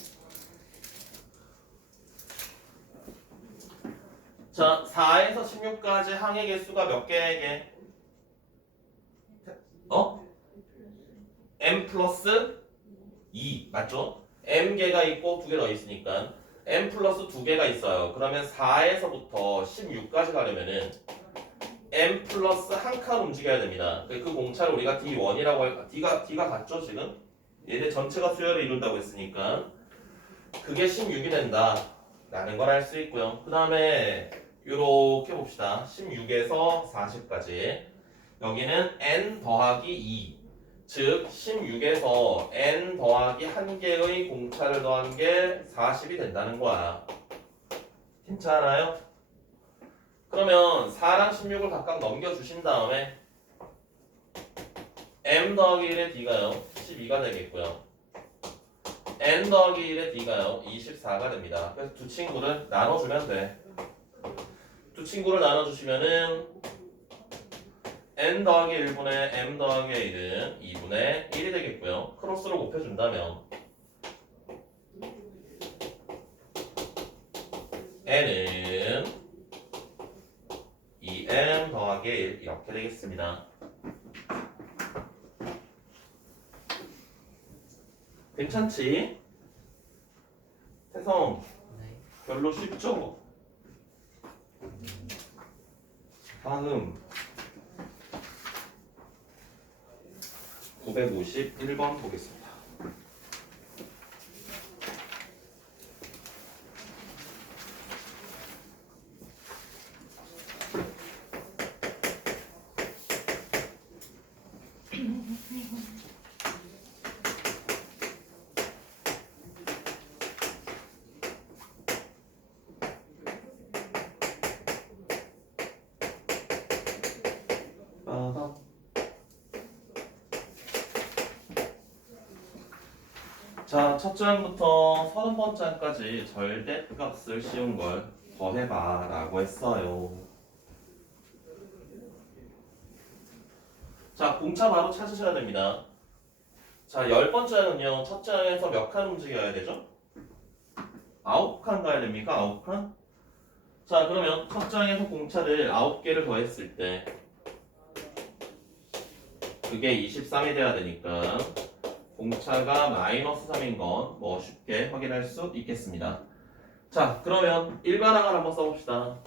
자, 4에서 16까지 항의 개수가 몇 개게? m 플러스 2 맞죠? m개가 있고 2개 더 있으니까 m 플러스 2개가 있어요. 그러면 4에서부터 16까지 가려면은 m 플러스 한 칸 움직여야 됩니다. 그 공차를 우리가 d1이라고 할 d가 같죠 지금? 얘네 전체가 수열을 이룬다고 했으니까 그게 16이 된다 라는 걸 알 수 있고요. 그 다음에 요렇게 봅시다. 16에서 40까지 여기는 n 더하기 2 즉 16에서 n 더하기 1개의 공차를 더한 게 40이 된다는 거야. 괜찮아요? 그러면 4랑 16을 각각 넘겨주신 다음에 m 더하기 1의 d가요 12가 되겠고요. n 더하기 1의 d가요 24가 됩니다. 그래서 두 친구를 나눠주면 돼. 두 친구를 나눠주시면은 n 더하기 1분의 m 더하기 1은 2분의 1이 되겠고요. 크로스로 곱해준다면 n은 2m 더하기 1 이렇게 되겠습니다. 괜찮지? 태성 네. 별로 쉽죠? 다음 951번 보겠습니다. 빠밤. 자, 첫 장부터 30번째까지 절대값을 씌운 걸 더해봐 라고 했어요. 자, 공차 바로 찾으셔야 됩니다. 자, 10번째는요, 첫 장에서 몇 칸 움직여야 되죠? 9칸 가야 됩니까? 9칸? 자, 그러면 첫 장에서 공차를 9개를 더했을 때 그게 23이 돼야 되니까 공차가 마이너스 3인 건 뭐 쉽게 확인할 수 있겠습니다. 자, 그러면 일반항을 한번 써봅시다.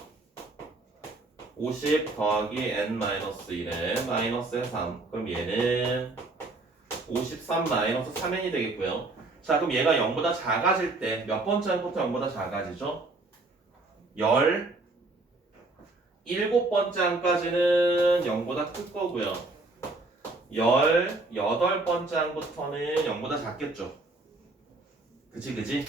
50 더하기 n-1은 마이너스 3. 그럼 얘는 53 마이너스 3n이 되겠고요. 자, 그럼 얘가 0보다 작아질 때 몇 번째 항부터 0보다 작아지죠? 17번째 항까지는 0보다 클 거고요. 18번째 항부터는 0보다 작겠죠. 그치?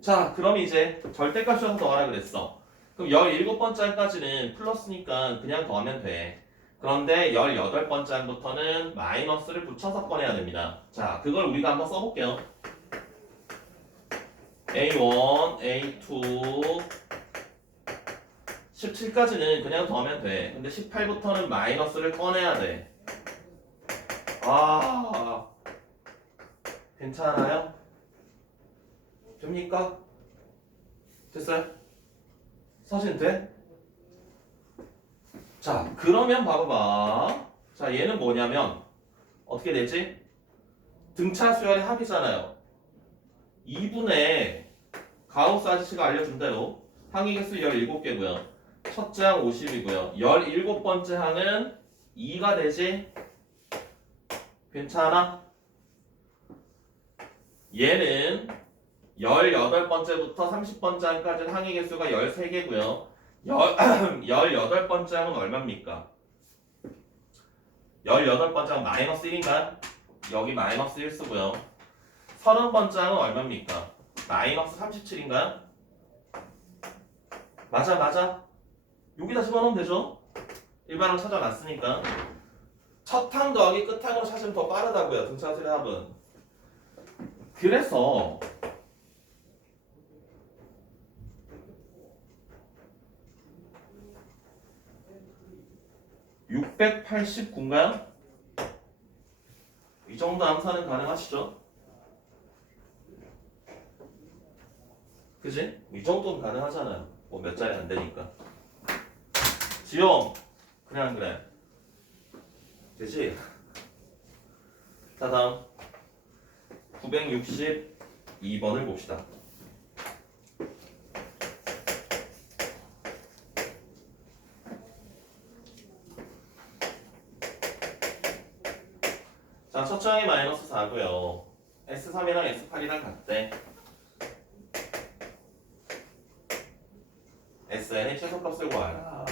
자, 그럼 이제 절대값 씌워서 더하라 그랬어. 그럼 17번째 항까지는 플러스니까 그냥 더하면 돼. 그런데 18번째 항부터는 마이너스를 붙여서 꺼내야 됩니다. 자, 그걸 우리가 한번 써볼게요. A1, A2, 17까지는 그냥 더하면 돼. 근데 18부터는 마이너스를 꺼내야 돼. 아, 괜찮아요? 됩니까? 됐어요? 서신 돼? 자, 그러면 봐봐. 자, 얘는 뭐냐면 어떻게 되지? 등차 수열의 합이잖아요. 2분의 가우스 아저씨가 알려준 대로 항의 개수 17개고요. 첫째 항 50이고요. 17번째 항은 2가 되지? 괜찮아? 얘는 18번째부터 30번째 항까지는 항의 개수가 13개고요. 18번째 항은 얼마입니까? 18번째 항은 마이너스 1인가요? 여기 마이너스 1 쓰고요. 30번째 항은 얼마입니까? 마이너스 37인가요? 맞아. 여기다 집어넣으면 되죠? 일반항 찾아놨으니까. 첫 항 더하기 끝 항으로 찾으면 더 빠르다고요. 등차수열의 합은. 그래서 689인가요? 이 정도 암산은 가능하시죠? 그지? 이 정도는 가능하잖아요. 뭐 몇 자리 안 되니까. 지용, 그래 안 그래? 되지? 자, 다음 962번을 봅시다. 자, 첫 항이 마이너스 4고요. S3이랑 S8이랑 같대. SN의 최소값을 구하라.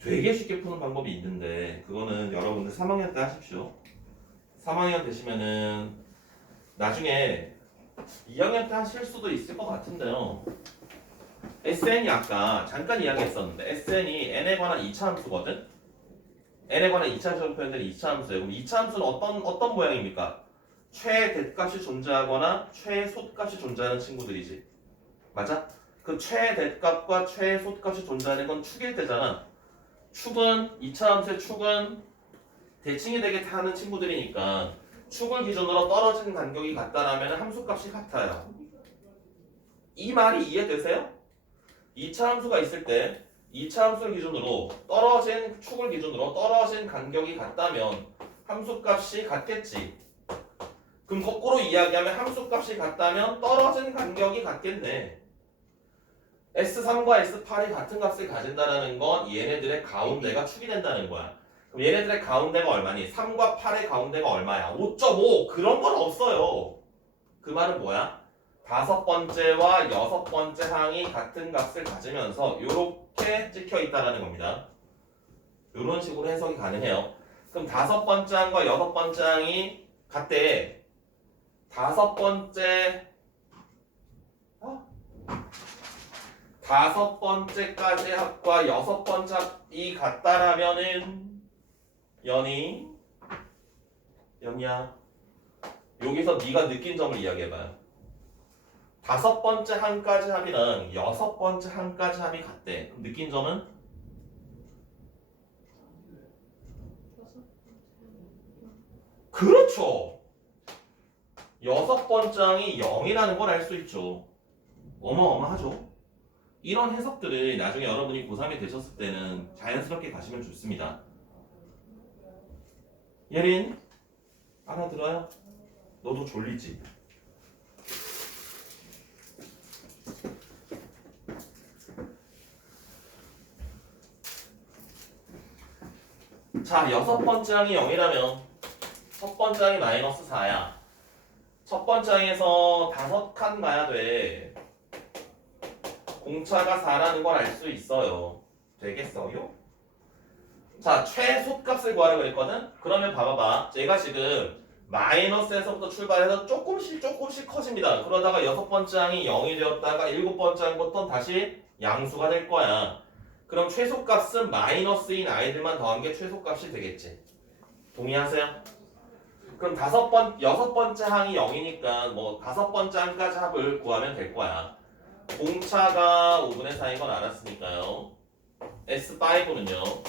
되게 쉽게 푸는 방법이 있는데 그거는 여러분들 3학년 때 하십시오. 3학년 되시면은 나중에 2학년 때 하실 수도 있을 것 같은데요. SN이 아까 잠깐 이야기했었는데 SN이 n에 관한 2차 함수거든? n에 관한 2차적 표현들이 2차 함수예요. 그럼 2차 함수는 어떤 모양입니까? 최대값이 존재하거나 최소값이 존재하는 친구들이지. 맞아? 그 최대값과 최소값이 존재하는 건 축일 때잖아. 축은 2차 함수의 축은 대칭이 되게 하는 친구들이니까 축을 기준으로 떨어진 간격이 같다라면 함수값이 같아요. 이 말이 이해되세요? 2차 함수가 있을 때 2차 함수를 기준으로 축을 기준으로 떨어진 간격이 같다면 함수값이 같겠지. 그럼 거꾸로 이야기하면 함수값이 같다면 떨어진 간격이 같겠네. S3과 S8이 같은 값을 가진다는 건 얘네들의 가운데가 축이 된다는 거야. 그럼 얘네들의 가운데가 얼마니? 3과 8의 가운데가 얼마야? 5.5. 그런 건 없어요. 그 말은 뭐야? 다섯 번째와 여섯 번째 항이 같은 값을 가지면서 이렇게 찍혀 있다라는 겁니다. 이런 식으로 해석이 가능해요. 그럼 다섯 번째 항과 여섯 번째 항이 같대. 다섯 번째까지 합과 여섯 번째 합이 같다라면은 연이야. 여기서 네가 느낀 점을 이야기해봐요. 다섯 번째 항까지 합이랑 여섯 번째 항까지 합이 같대. 그럼 느낀 점은? 그렇죠. 여섯 번째 항이 0이라는 걸 알 수 있죠. 어마어마하죠. 이런 해석들을 나중에 여러분이 고3이 되셨을 때는 자연스럽게 가시면 좋습니다. 예린, 알아들어요? 너도 졸리지? 자, 여섯 번째 항이 0이라면 첫 번째 항이 마이너스 4야. 첫 번째 항에서 5칸 가야 돼. 공차가 4라는 걸 알 수 있어요. 되겠어요? 자, 최소값을 구하라 그랬거든? 그러면 봐봐봐. 제가 지금 마이너스에서부터 출발해서 조금씩 커집니다. 그러다가 여섯 번째 항이 0이 되었다가 일곱 번째 항부터 다시 양수가 될 거야. 그럼 최소값은 마이너스인 아이들만 더한 게 최소값이 되겠지. 동의하세요? 그럼 여섯 번째 항이 0이니까 뭐 다섯 번째 항까지 합을 구하면 될 거야. 공차가 5분의 4인 건 알았으니까요. S5는요.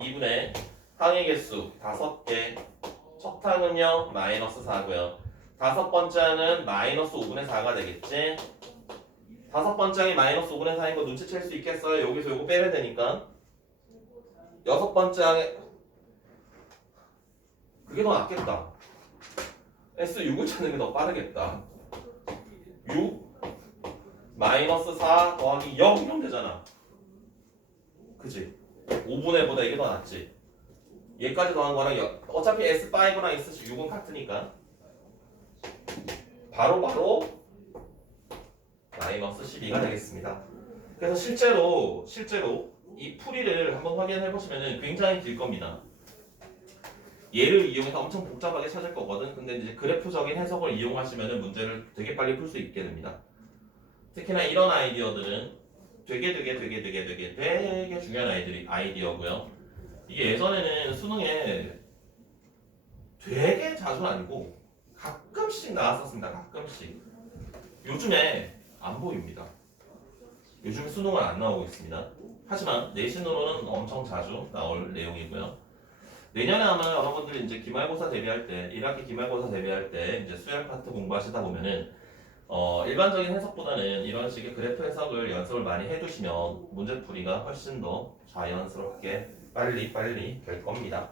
2분의 항의 개수 5개. 첫 항은요. 마이너스 4고요. 다섯 번째 항은 마이너스 5분의 4가 되겠지. 다섯 번째 항이 마이너스 5분의 4인 거 눈치챌 수 있겠어요? 여기서 요거 빼면 되니까. 여섯 번째 항에 그게 더 낫겠다. S6을 찾는 게 더 빠르겠다. 6 마이너스 4 더하기 0 이러면 되잖아. 그치? 5분의 보다 이게 더 낫지. 얘까지 더한 거랑 어차피 S5랑 S6은 같으니까 바로 마이너스 12가 되겠습니다. 그래서 실제로 이 풀이를 한번 확인해 보시면 굉장히 길 겁니다. 얘를 이용해서 엄청 복잡하게 찾을 거거든. 근데 이제 그래프적인 해석을 이용하시면 문제를 되게 빨리 풀 수 있게 됩니다. 특히나 이런 아이디어들은 되게 중요한 아이디어고요. 이게 예전에는 수능에 되게 자주는 아니고 가끔씩 나왔었습니다. 가끔씩. 요즘에 안 보입니다. 요즘 수능은 안 나오고 있습니다. 하지만 내신으로는 엄청 자주 나올 내용이고요. 내년에 아마 여러분들이 이제 기말고사 대비할 때, 1학기 기말고사 대비할 때 이제 수열 파트 공부하시다 보면은 일반적인 해석보다는 이런 식의 그래프 해석을 연습을 많이 해두시면 문제풀이가 훨씬 더 자연스럽게 빨리 될 겁니다.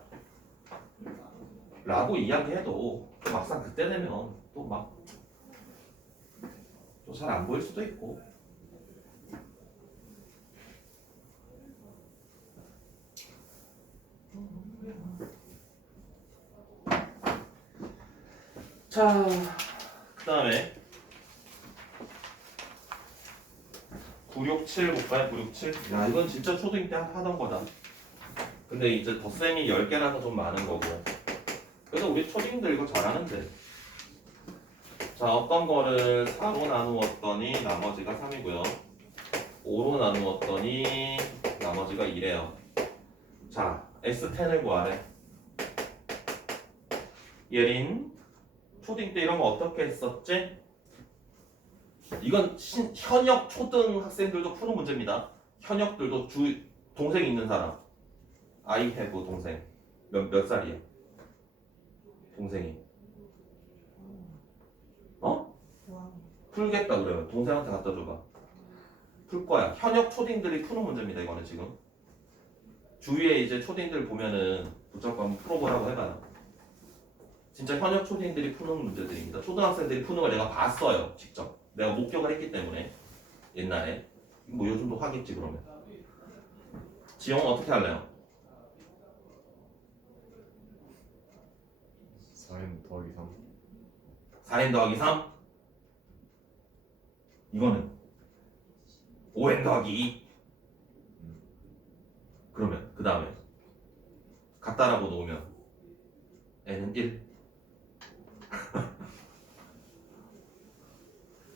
라고 이야기해도 또 막상 그때 되면 또 막 또 잘 안 보일 수도 있고. 자, 그 다음에 967 볼까요? 967. 야, 이건 진짜 초등 때 하던 거다. 근데 이제 덧셈이 10개라서 좀 많은 거고. 그래서 우리 초딩들 이거 잘하는데. 자, 어떤 거를 4로 나누었더니 나머지가 3이고요. 5로 나누었더니 나머지가 2래요. 자, S10을 구하래. 예린, 초딩 때 이런 거 어떻게 했었지? 이건 현역 초등 학생들도 푸는 문제입니다. 현역들도 동생 있는 사람. I have 동생. 몇 살이야? 동생이. 풀겠다 그래요. 동생한테 갖다 줘봐. 풀 거야. 현역 초딩들이 푸는 문제입니다. 이거는 지금. 주위에 이제 초딩들 보면은 붙잡고 한번 풀어보라고 해봐요. 진짜 현역 초딩들이 푸는 문제들입니다. 초등학생들이 푸는 걸 내가 봤어요. 직접. 내가 목격을 했기 때문에. 옛날에. 뭐 요즘도 하겠지 그러면. 지영은 어떻게 할래요? 4n 더하기 3. 4n 더하기 3? 이거는 5n 더하기 2. 그러면 그 다음에 갖다라고 놓으면 n은 1.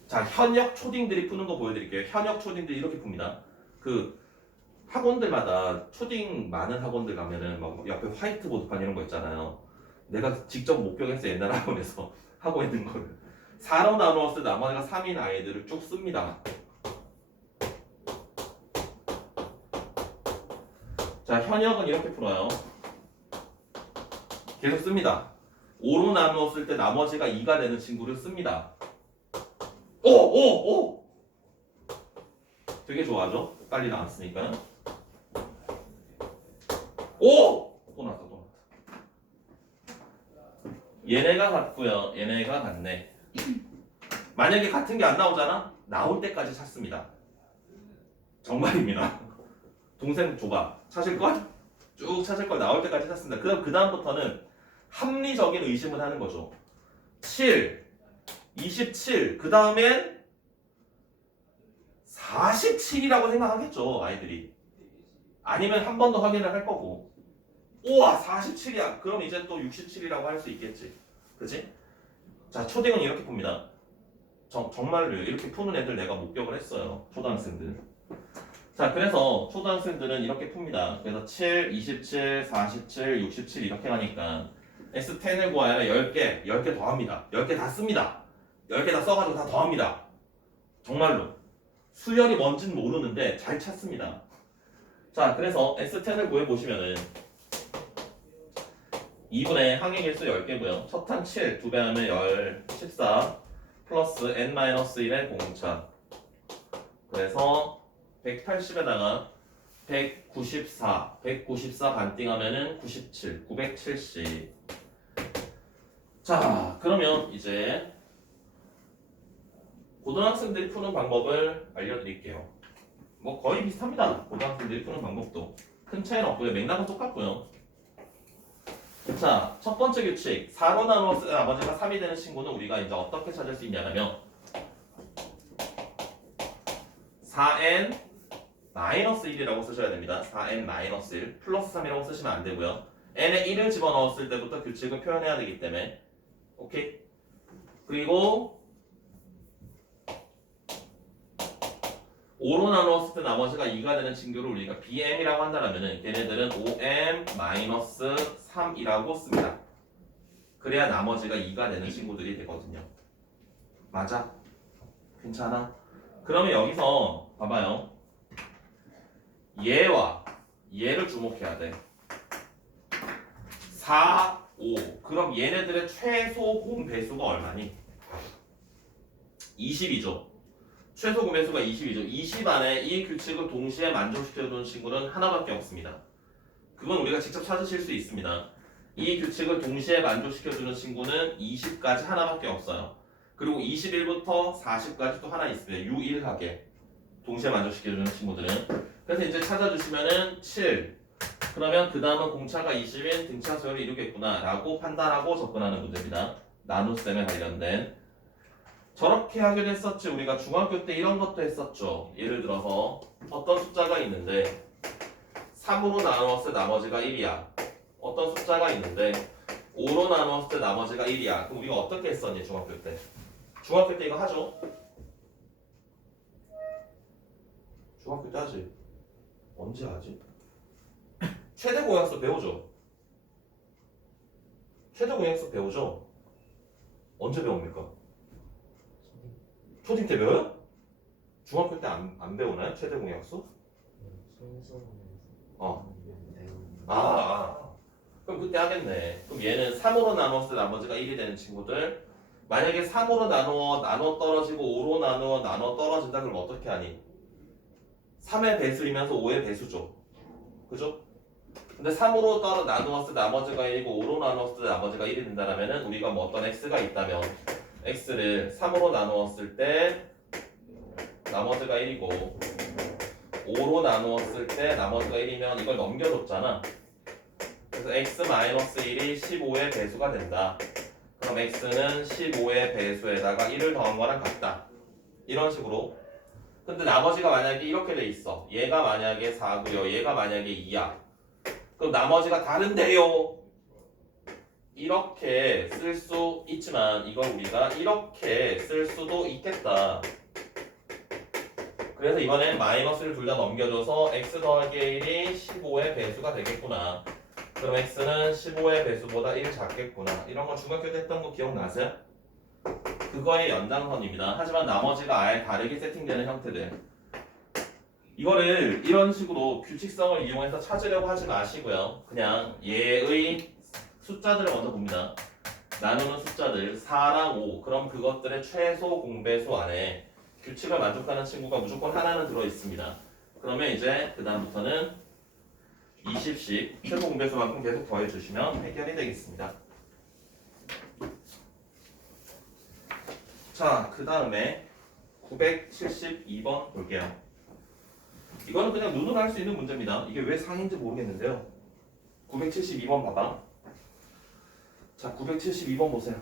자, 현역 초딩들이 푸는 거 보여드릴게요. 현역 초딩들이 이렇게 풉니다. 그 학원들마다 초딩 많은 학원들 가면은 막 옆에 화이트보드판 이런 거 있잖아요. 내가 직접 목격했어. 옛날 학원에서 하고 있는 거를 4로 나누었을 때 나머지가 3인 아이들을 쭉 씁니다. 자, 현역은 이렇게 풀어요. 계속 씁니다. 5로 나누었을 때 나머지가 2가 되는 친구를 씁니다. 오! 되게 좋아하죠? 빨리 나왔으니까. 오! 또 나왔다. 얘네가 같고요. 얘네가 같네. 만약에 같은 게 안 나오잖아? 나올 때까지 찾습니다. 정말입니다. 동생 줘봐. 찾을걸? 쭉 찾을걸. 나올 때까지 찾습니다. 그럼 그 다음부터는 합리적인 의심을 하는 거죠. 7, 27, 그 다음엔 47이라고 생각하겠죠. 아이들이. 아니면 한 번 더 확인을 할 거고. 우와 47이야. 그럼 이제 또 67이라고 할 수 있겠지. 그치? 자, 초딩은 이렇게 풉니다. 정말로 이렇게 푸는 애들 내가 목격을 했어요. 초등학생들. 자, 그래서 초등학생들은 이렇게 풉니다. 그래서 7, 27, 47, 67 이렇게 가니까 S10을 구하여 10개 더합니다. 10개 다 씁니다. 10개 다 써가지고 다 더합니다. 정말로. 수열이 뭔지는 모르는데 잘 찾습니다. 자, 그래서 S10을 구해보시면은 2분의 항의계수 10개고요. 첫 항 7, 2배 하면 14 플러스 n-1의 공차. 그래서 180에다가 194 반띵하면은 97, 970. 자, 그러면 이제 고등학생들이 푸는 방법을 알려드릴게요. 뭐 거의 비슷합니다. 고등학생들이 푸는 방법도 큰 차이는 없고요. 맥락은 똑같고요. 자, 첫 번째 규칙 4로 나누었을 때 나머지가 3이 되는 친구는 우리가 이제 어떻게 찾을 수 있냐면 4n-1이라고 쓰셔야 됩니다. 4n-1 플러스 3이라고 쓰시면 안 되고요. n에 1을 집어넣었을 때부터 규칙을 표현해야 되기 때문에 오케이? 그리고 5로 나누었을 때 나머지가 2가 되는 친구를 우리가 bm이라고 한다면 걔네들은 5m-3이라고 씁니다. 그래야 나머지가 2가 되는 친구들이 되거든요. 맞아? 괜찮아? 그러면 여기서 봐봐요. 얘와 얘를 주목해야 돼. 4, 5. 그럼 얘네들의 최소 공배수가 얼마니? 20이죠. 최소 공배수가 20이죠. 20 안에 이 규칙을 동시에 만족시켜주는 친구는 하나밖에 없습니다. 그건 우리가 직접 찾으실 수 있습니다. 이 규칙을 동시에 만족시켜주는 친구는 20까지 하나밖에 없어요. 그리고 21부터 40까지 또 하나 있습니다. 유일하게 동시에 만족시켜주는 친구들은. 그래서 이제 찾아주시면은 7. 그러면 그 다음은 공차가 20인 등차 수열을 이루겠구나 라고 판단하고 접근하는 문제입니다. 나눗셈에 관련된. 저렇게 하기도 했었지. 우리가 중학교 때 이런 것도 했었죠. 예를 들어서 어떤 숫자가 있는데 3으로 나누었을 때 나머지가 1이야. 어떤 숫자가 있는데 5로 나누었을 때 나머지가 1이야. 그럼 우리가 어떻게 했었니 중학교 때? 중학교 때 이거 하죠? 중학교 때 하지? 언제 하지? 최대 공약수 배우죠? 최대 공약수 배우죠? 언제 배웁니까? 초딩 때 배워요? 중학교 때 안 배우나요? 최대 공약수? 순서는 어. 배우는 그럼 그때 하겠네. 그럼 얘는 3으로 나눴을 때 나머지가 1이 되는 친구들. 만약에 3으로 나눠 떨어지고 5로 나눠 떨어진다 그럼 어떻게 하니? 3의 배수이면서 5의 배수죠. 그죠? 근데 3으로 나누었을 때 나머지가 1이고 5로 나누었을 때 나머지가 1이 된다면은 우리가 뭐 어떤 x가 있다면 x를 3으로 나누었을 때 나머지가 1이고 5로 나누었을 때 나머지가 1이면 이걸 넘겨줬잖아. 그래서 x-1이 15의 배수가 된다. 그럼 x는 15의 배수에다가 1을 더한 거랑 같다. 이런 식으로. 근데 나머지가 만약에 이렇게 돼 있어. 얘가 만약에 4고요. 얘가 만약에 2야. 그럼 나머지가 다른데요. 이렇게 쓸 수 있지만 이걸 우리가 이렇게 쓸 수도 있겠다. 그래서 이번엔 마이너스를 둘 다 넘겨줘서 x 더하기 1이 15의 배수가 되겠구나. 그럼 x는 15의 배수보다 1 작겠구나. 이런 거 중학교 때 했던 거 기억나세요? 그거의 연장선입니다. 하지만 나머지가 아예 다르게 세팅되는 형태들. 이거를 이런 식으로 규칙성을 이용해서 찾으려고 하지 마시고요. 그냥 얘의 숫자들을 먼저 봅니다. 나누는 숫자들 4랑 5. 그럼 그것들의 최소 공배수 안에 규칙을 만족하는 친구가 무조건 하나는 들어있습니다. 그러면 이제 그 다음부터는 20씩 최소 공배수만큼 계속 더해주시면 해결이 되겠습니다. 자, 그 다음에 972번 볼게요. 이거는 그냥 눈으로 할 수 있는 문제입니다. 이게 왜 상인지 모르겠는데요. 972번 봐봐. 자, 972번 보세요.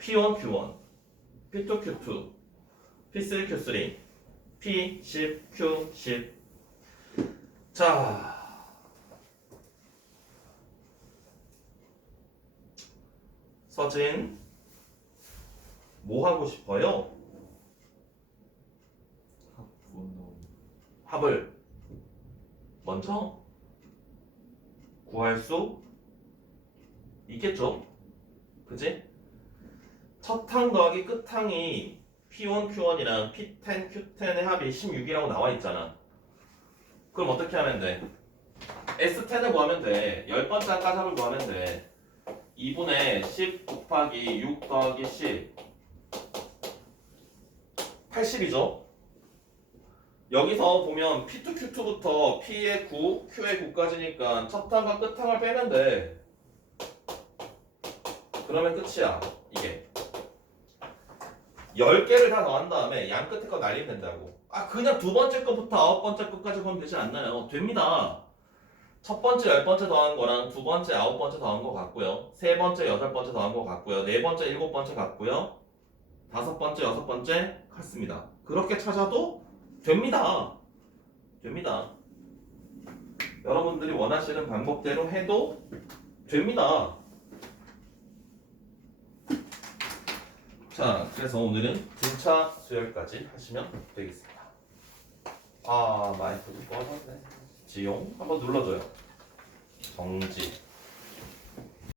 P1, Q1, P2, Q2, P3, Q3, P10, Q10. 자, 서진 뭐 하고 싶어요? 합을 먼저 구할 수 있겠죠? 그지? 첫 항 더하기 끝 항이 P1, Q1이랑 P10, Q10의 합이 16이라고 나와 있잖아. 그럼 어떻게 하면 돼? S10을 구하면 돼. 10번째 항까지 합을 구하면 돼. 2분의 10 곱하기 6 더하기 10 80이죠? 여기서 보면 P2, Q2부터 P의 9, Q의 9까지니까 첫 항과 끝 항을 빼면 돼. 그러면 끝이야. 이게 10개를 다 더한 다음에 양 끝에 거 날리면 된다고. 아, 그냥 두 번째 거부터 아홉 번째 거까지 보면 되지 않나요? 됩니다. 첫 번째 10번째 더한 거랑 두 번째 9번째 더한 거 같고요. 세 번째 8번째 더한 거 같고요. 네 번째 7번째 같고요. 다섯 번째 6번째 같습니다. 그렇게 찾아도 됩니다. 됩니다. 여러분들이 원하시는 방법대로 해도 됩니다. 자, 그래서 오늘은 등차 수열까지 하시면 되겠습니다. 아, 마이크도 꺼졌네. 지용 한번 눌러줘요. 정지.